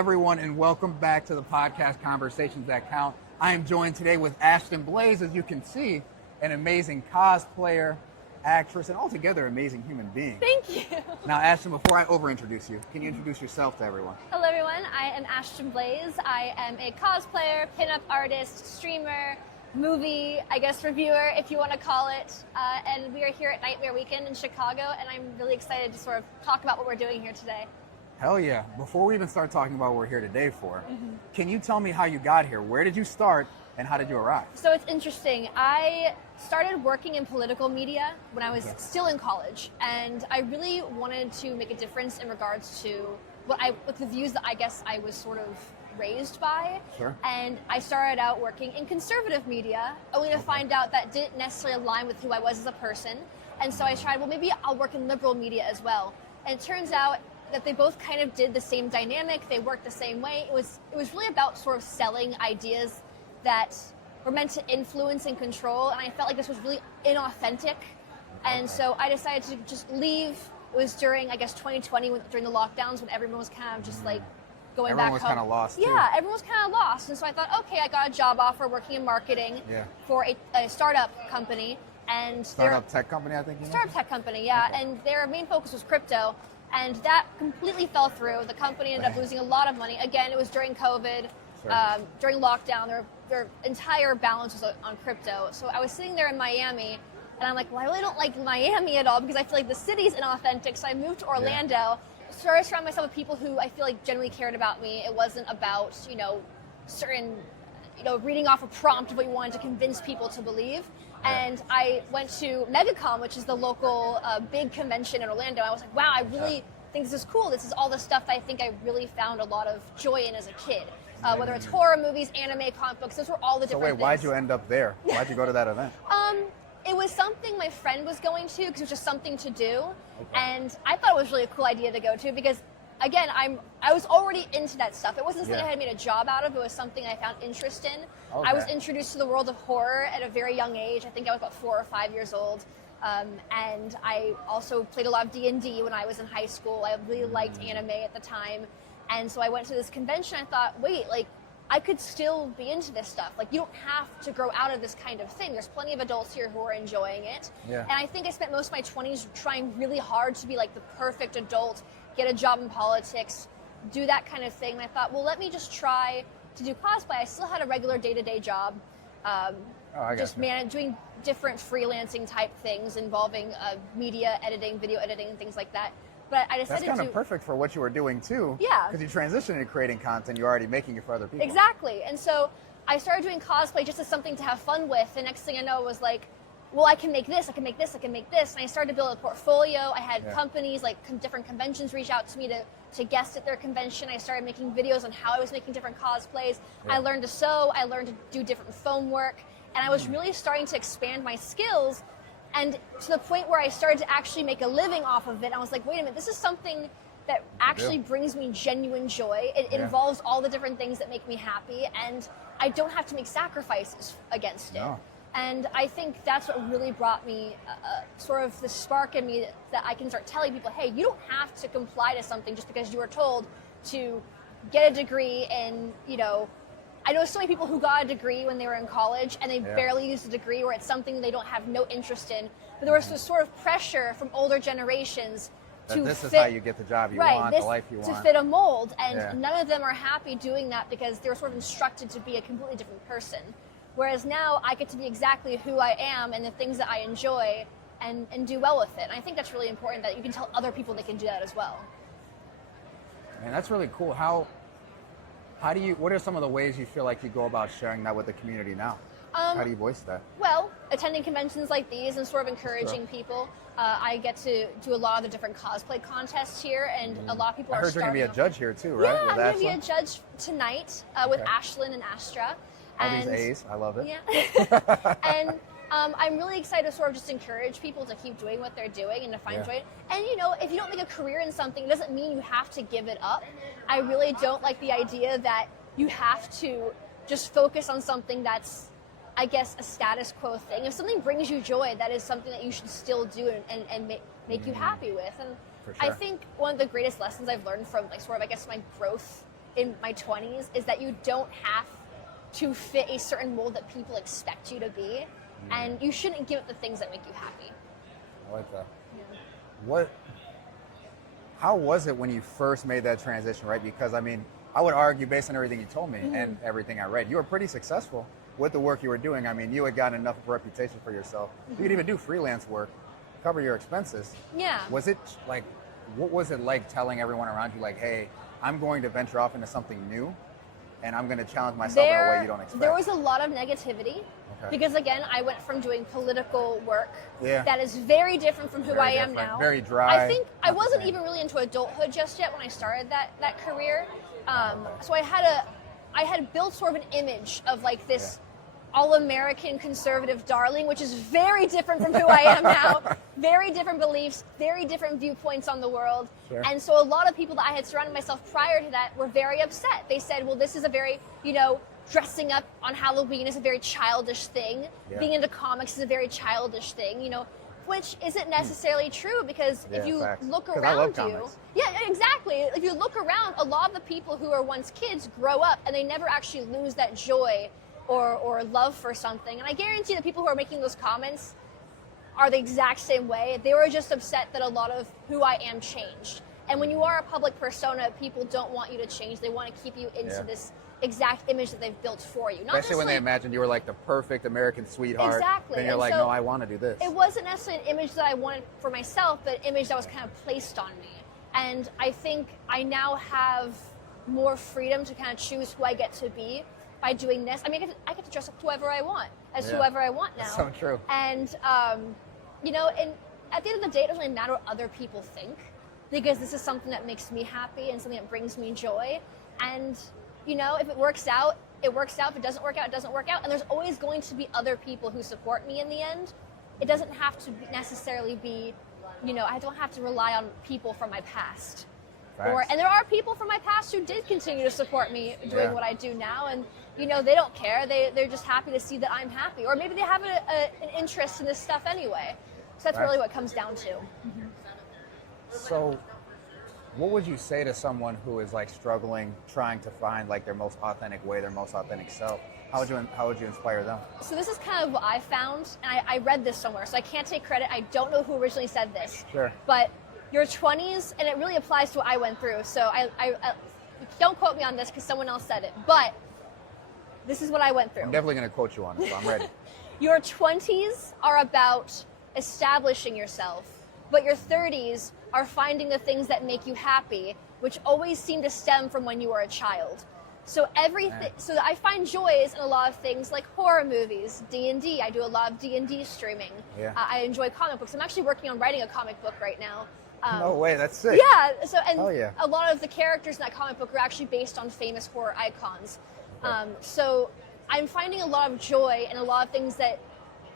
everyone, and welcome back to the podcast Conversations That Count. I am joined today with Ashton Blaze, as you can see, an amazing cosplayer, actress, and altogether amazing human being. Thank you. Now, Ashton, before I over-introduce you, can you introduce yourself to everyone? Hello, everyone. I am Ashton Blaze. I am a cosplayer, pinup artist, streamer, movie, reviewer, if you want to call it. And we are here at Nightmare Weekend in Chicago, and I'm really excited to sort of talk about what we're doing here today. Hell yeah. Before we even start talking about what we're here today for, can you tell me how you got here? Where did you start, and how did you arrive? So it's interesting. I started working in political media when I was still in college, and I really wanted to make a difference in regards to with the views that I guess I was sort of raised by. Sure. And I started out working in conservative media, only to find out that didn't necessarily align with who I was as a person. And so I tried, well, maybe I'll work in liberal media as well. And it turns out that they both kind of did the same dynamic. They worked the same way. It was really about sort of selling ideas that were meant to influence and control. And I felt like this was really inauthentic. And so I decided to just leave. It was during, 2020, during the lockdowns, when everyone was kind of just like going back home. Everyone was kind of lost, too. Yeah, everyone was kind of lost. And so I thought, okay, I got a job offer working in marketing for a startup company. And startup tech company, I think you Startup tech company, yeah. Okay. And their main focus was crypto. And that completely fell through. The company ended up losing a lot of money. Again, it was during COVID, during lockdown. Their entire balance was on crypto. So I was sitting there in Miami, and I'm like, well, I really don't like Miami at all because I feel like the city's inauthentic. So I moved to Orlando, started surrounding myself with people who I feel like genuinely cared about me. It wasn't about, certain, reading off a prompt of what you wanted to convince people to believe. And I went to MegaCon, which is the local big convention in Orlando. I was like, wow, I really think this is cool. This is all the stuff that I think I really found a lot of joy in as a kid. Whether it's horror movies, anime, comic books, those were all the different things. So wait, why'd you end up there? Why'd you go to that event? It was something my friend was going to because it was just something to do. And I thought it was really a cool idea to go to because, again, I was already into that stuff. It wasn't something I had made a job out of. It was something I found interest in. I was introduced to the world of horror at a very young age. I think I was about 4 or 5 years old. And I also played a lot of D&D when I was in high school. I really liked anime at the time. And so I went to this convention. I thought, wait, I could still be into this stuff. You don't have to grow out of this kind of thing. There's plenty of adults here who are enjoying it. Yeah. And I think I spent most of my 20s trying really hard to be the perfect adult, get a job in politics, do that kind of thing. And I thought, well, let me just try to do cosplay. I still had a regular day-to-day job, doing different freelancing type things involving media editing, video editing, and things like that. But I decided that's kind of perfect for what you were doing too. Yeah. Because you transitioned into creating content, you're already making it for other people. Exactly. And so I started doing cosplay just as something to have fun with. The next thing I know was well, I can make this, I can make this, I can make this. And I started to build a portfolio. I had companies, different conventions reach out to me to guest at their convention. I started making videos on how I was making different cosplays. I learned to sew. I learned to do different foam work. And I was really starting to expand my skills. And to the point where I started to actually make a living off of it. I was like, wait a minute, this is something that actually brings me genuine joy. It involves all the different things that make me happy, and I don't have to make sacrifices against it. And I think that's what really brought me sort of the spark in me that I can start telling people, hey, you don't have to comply to something just because you were told to get a degree in, I know so many people who got a degree when they were in college and they barely used a degree, or it's something they don't have no interest in. But there was this sort of pressure from older generations to this is how you get the job you want, the life you want. To fit a mold. And none of them are happy doing that because they were sort of instructed to be a completely different person. Whereas now I get to be exactly who I am and the things that I enjoy and do well with it. And I think that's really important that you can tell other people they can do that as well. Man, that's really cool. What are some of the ways you feel like you go about sharing that with the community now? How do you voice that? Well, attending conventions like these and sort of encouraging people. I get to do a lot of the different cosplay contests here, and a lot of people are starting. I heard you're going to be a judge here too, right? Yeah, I'm going to be a judge tonight with Ashton and Astra. All these A's, I love it. Yeah. And I'm really excited to sort of just encourage people to keep doing what they're doing and to find joy. And if you don't make a career in something, it doesn't mean you have to give it up. I really don't like the idea that you have to just focus on something that's, I guess, a status quo thing. If something brings you joy, that is something that you should still do and make you happy with. And For sure. I think one of the greatest lessons I've learned from sort of, I guess, my growth in my 20s is that you don't have to fit a certain mold that people expect you to be, and you shouldn't give up the things that make you happy. I like that. Yeah. How was it when you first made that transition, right? Because I mean, I would argue based on everything you told me and everything I read, you were pretty successful with the work you were doing. I mean, you had gotten enough of a reputation for yourself. You could even do freelance work, cover your expenses. Yeah. Was it like, what was it like telling everyone around you, like, hey, I'm going to venture off into something new and I'm going to challenge myself in a way you don't expect? There was a lot of negativity because, again, I went from doing political work that is very different from who I am now. Very dry. I think I wasn't even really into adulthood just yet when I started that career. So I had built sort of an image of like this all-American conservative darling, which is very different from who I am now. Very different beliefs, very different viewpoints on the world. Sure. And so a lot of people that I had surrounded myself prior to that were very upset. They said, well, this is a very, dressing up on Halloween is a very childish thing. Yeah. Being into comics is a very childish thing, which isn't necessarily true because if you look around you, exactly. If you look around, a lot of the people who are once kids grow up and they never actually lose that joy or love for something. And I guarantee the people who are making those comments are the exact same way. They were just upset that a lot of who I am changed. And when you are a public persona, people don't want you to change. They want to keep you into this exact image that they've built for you. Especially when they imagined you were like the perfect American sweetheart. Exactly. Then you're like, no, I want to do this. It wasn't necessarily an image that I wanted for myself, but an image that was kind of placed on me. And I think I now have more freedom to kind of choose who I get to be by doing this. I mean, I get to dress up whoever I want, whoever I want now. That's so true. And, and at the end of the day, it doesn't really matter what other people think, because this is something that makes me happy and something that brings me joy. And, if it works out, it works out. If it doesn't work out, it doesn't work out. And there's always going to be other people who support me in the end. It doesn't have to necessarily be, I don't have to rely on people from my past. And there are people from my past who did continue to support me doing what I do now, and they don't care. They're just happy to see that I'm happy, or maybe they have an interest in this stuff anyway. So that's really what it comes down to. So, what would you say to someone who is like struggling, trying to find like their most authentic way, their most authentic self? How would you inspire them? So this is kind of what I found, and I read this somewhere, so I can't take credit. I don't know who originally said this. Sure. But your 20s, and it really applies to what I went through, so I don't quote me on this because someone else said it, but this is what I went through. I'm definitely going to quote you on it, so I'm ready. Your 20s are about establishing yourself, but your 30s are finding the things that make you happy, which always seem to stem from when you were a child. So so I find joys in a lot of things like horror movies, D&D. I do a lot of D&D streaming. Yeah. I enjoy comic books. I'm actually working on writing a comic book right now. No way, that's sick. Yeah, a lot of the characters in that comic book are actually based on famous horror icons. Okay. So I'm finding a lot of joy in a lot of things that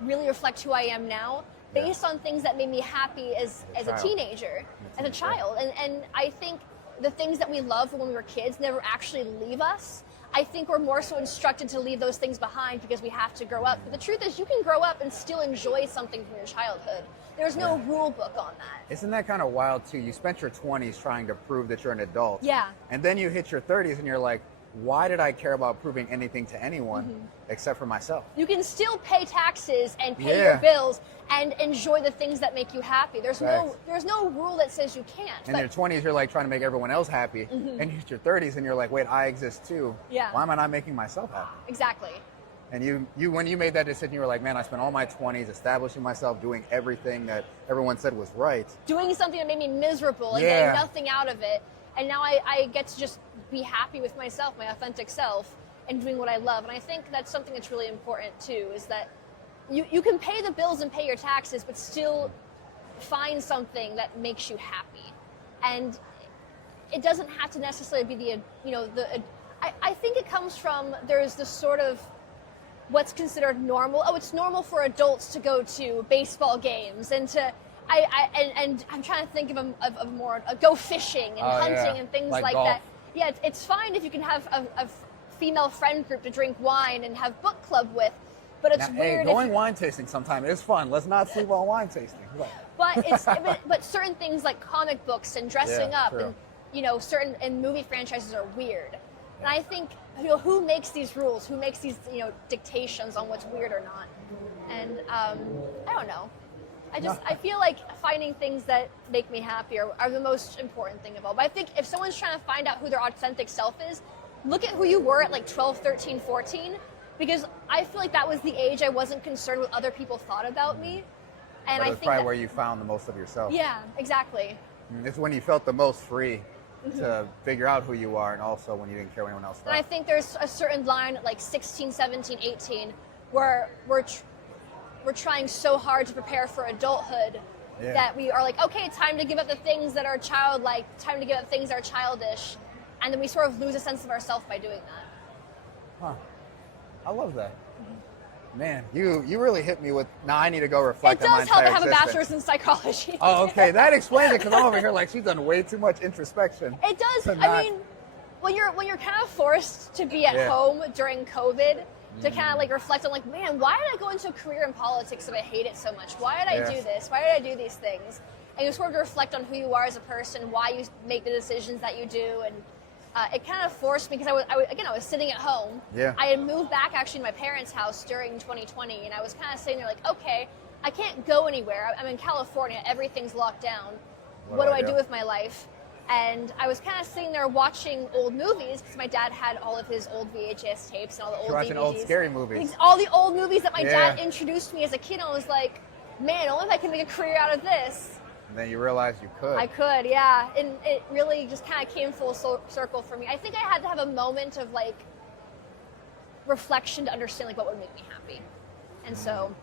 really reflect who I am now, based on things that made me happy as a teenager, as a child. And I think the things that we loved when we were kids never actually leave us. I think we're more so instructed to leave those things behind because we have to grow up. But the truth is, you can grow up and still enjoy something from your childhood. There's no rule book on that. Isn't that kind of wild, too? You spent your 20s trying to prove that you're an adult. Yeah. And then you hit your 30s and you're like, why did I care about proving anything to anyone except for myself? You can still pay taxes and pay your bills and enjoy the things that make you happy. There's no rule that says you can't. In your 20s, you're like trying to make everyone else happy. And you hit your 30s and you're like, wait, I exist too. Yeah. Why am I not making myself happy? Exactly. And you when you made that decision, you were like, man, I spent all my 20s establishing myself, doing everything that everyone said was right. Doing something that made me miserable and getting nothing out of it. And now I get to just be happy with myself, my authentic self, and doing what I love. And I think that's something that's really important too, is that you can pay the bills and pay your taxes, but still find something that makes you happy. And it doesn't have to necessarily be I think it comes from, there's this sort of what's considered normal. Oh, it's normal for adults to go to baseball games and to and I'm trying to think of more go fishing and hunting and things like that. Yeah, it's fine if you can have a female friend group to drink wine and have book club with, but it's weird. Hey, going wine tasting sometime is fun. Let's not sleep on wine tasting. But certain things like comic books and dressing up and certain and movie franchises are weird. And I think, who makes these rules? Who makes these, dictations on what's weird or not? And I don't know. I feel like finding things that make me happy are the most important thing of all. But I think if someone's trying to find out who their authentic self is, look at who you were at like 12, 13, 14, because I feel like that was the age I wasn't concerned what other people thought about me. And but I it's think probably where you found the most of yourself. Yeah, exactly. It's when you felt the most free to figure out who you are, and also when you didn't care what anyone else thought. And I think there's a certain line at like 16, 17, 18 where we're trying so hard to prepare for adulthood that we are like, okay, time to give up the things that are childlike, time to give up things that are childish. And then we sort of lose a sense of ourselves by doing that. Huh. I love that. Man, you really hit me with, I need to go reflect on my entire It does help to have a existence. bachelor's in psychology. Oh, okay. That explains it, because I'm over here like, she's done way too much introspection. It does. I mean, when you're kind of forced to be at home during COVID, to kind of like reflect on like, man, why did I go into a career in politics if I hate it so much? Why did I do this? Why did I do these things? And you sort of reflect on who you are as a person, why you make the decisions that you do, and it kind of forced me, because I was sitting at home. Yeah. I had moved back actually to my parents' house during 2020, and I was kind of sitting there like, okay, I can't go anywhere. I'm in California. Everything's locked down. What do I do with my life? And I was kind of sitting there watching old movies, because my dad had all of his old VHS tapes and all the old watching DVDs. old scary movies. All the old movies that my dad introduced me as a kid. I was like, man, only if I can make a career out of this. And then you realized you could. I could, yeah. And it really just kind of came full circle for me. I think I had to have a moment of like reflection to understand like what would make me happy. And so.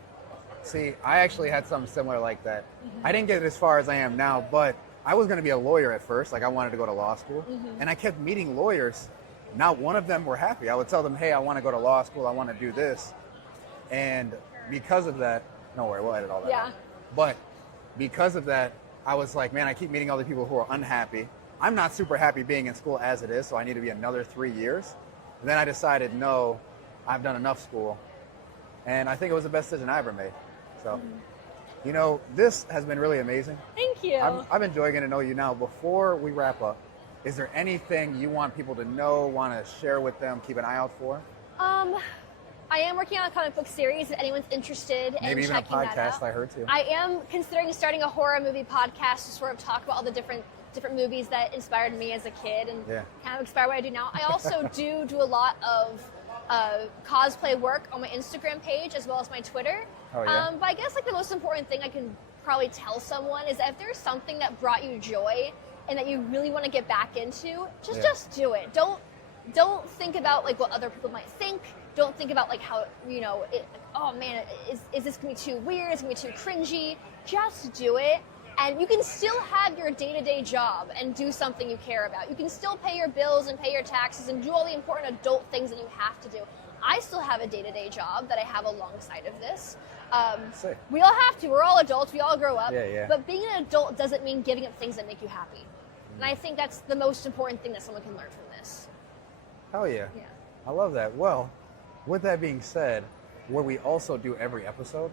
See, I actually had something similar like that. I didn't get as far as I am now, but I was going to be a lawyer at first. Like, I wanted to go to law school. And I kept meeting lawyers. Not one of them were happy. I would tell them, hey, I want to go to law school. I want to do this. And because of that, no worry, we'll edit all that out. But because of that, I was like, man, I keep meeting other people who are unhappy. I'm not super happy being in school as it is, so I need to be another 3 years. And then I decided, no, I've done enough school. And I think it was the best decision I ever made. So, this has been really amazing. Thank you. I've enjoyed getting to know you now. Before we wrap up, is there anything you want people to know, want to share with them, keep an eye out for? I am working on a comic book series if anyone's interested in Maybe even a checking that out. podcast, I heard too. I am considering starting a horror movie podcast to sort of talk about all the different movies that inspired me as a kid and kind of inspire what I do now. I also do a lot of cosplay work on my Instagram page as well as my Twitter. Oh, yeah? But I guess like the most important thing I can probably tell someone is that if there's something that brought you joy and that you really want to get back into, just do it. Don't think about like what other people might think. Don't think about like how, oh man, is this going to be too weird? Is it going to be too cringy? Just do it. And you can still have your day-to-day job and do something you care about. You can still pay your bills and pay your taxes and do all the important adult things that you have to do. I still have a day-to-day job that I have alongside of this. We all have to. We're all adults. We all grow up. But being an adult doesn't mean giving up things that make you happy. And I think that's the most important thing that someone can learn from this. Hell yeah. I love that. Well, with that being said, what we also do every episode,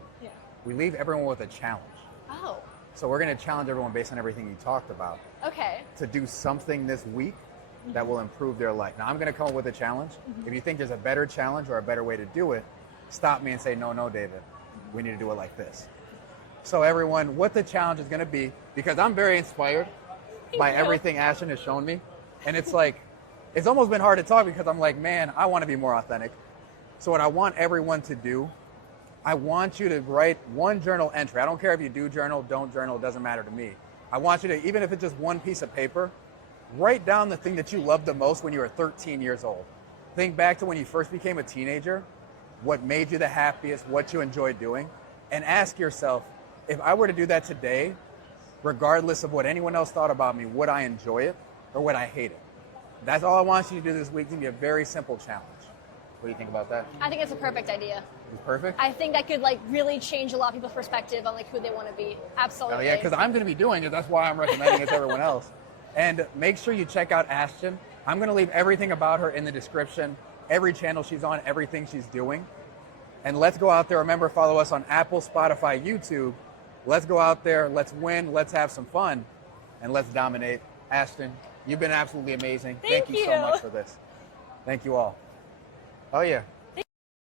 we leave everyone with a challenge. Oh. So we're going to challenge everyone based on everything you talked about. Okay. To do something this week that will improve their life. Now, I'm going to come up with a challenge. If you think there's a better challenge or a better way to do it, stop me and say, no, David, we need to do it like this. So everyone, what the challenge is going to be, because I'm very inspired by everything Ashton has shown me. And it's like, it's almost been hard to talk because I'm like, man, I want to be more authentic. So what I want everyone to do, I want you to write one journal entry. I don't care if you do journal, don't journal, it doesn't matter to me. I want you to, even if it's just one piece of paper, write down the thing that you loved the most when you were 13 years old. Think back to when you first became a teenager, what made you the happiest, what you enjoyed doing, and ask yourself, if I were to do that today, regardless of what anyone else thought about me, would I enjoy it or would I hate it? That's all I want you to do this week. It's going to be a very simple challenge. What do you think about that? I think it's a perfect idea. It's perfect? I think that could like really change a lot of people's perspective on like who they want to be. Absolutely. Oh yeah, because I'm going to be doing it. That's why I'm recommending it to everyone else. And make sure you check out Ashton. I'm going to leave everything about her in the description. Every channel she's on, everything she's doing. And let's go out there. Remember, follow us on Apple, Spotify, YouTube. Let's go out there. Let's win. Let's have some fun. And let's dominate. Ashton, You've been absolutely amazing. Thank you so you. much for this. Thank you all. Oh, yeah.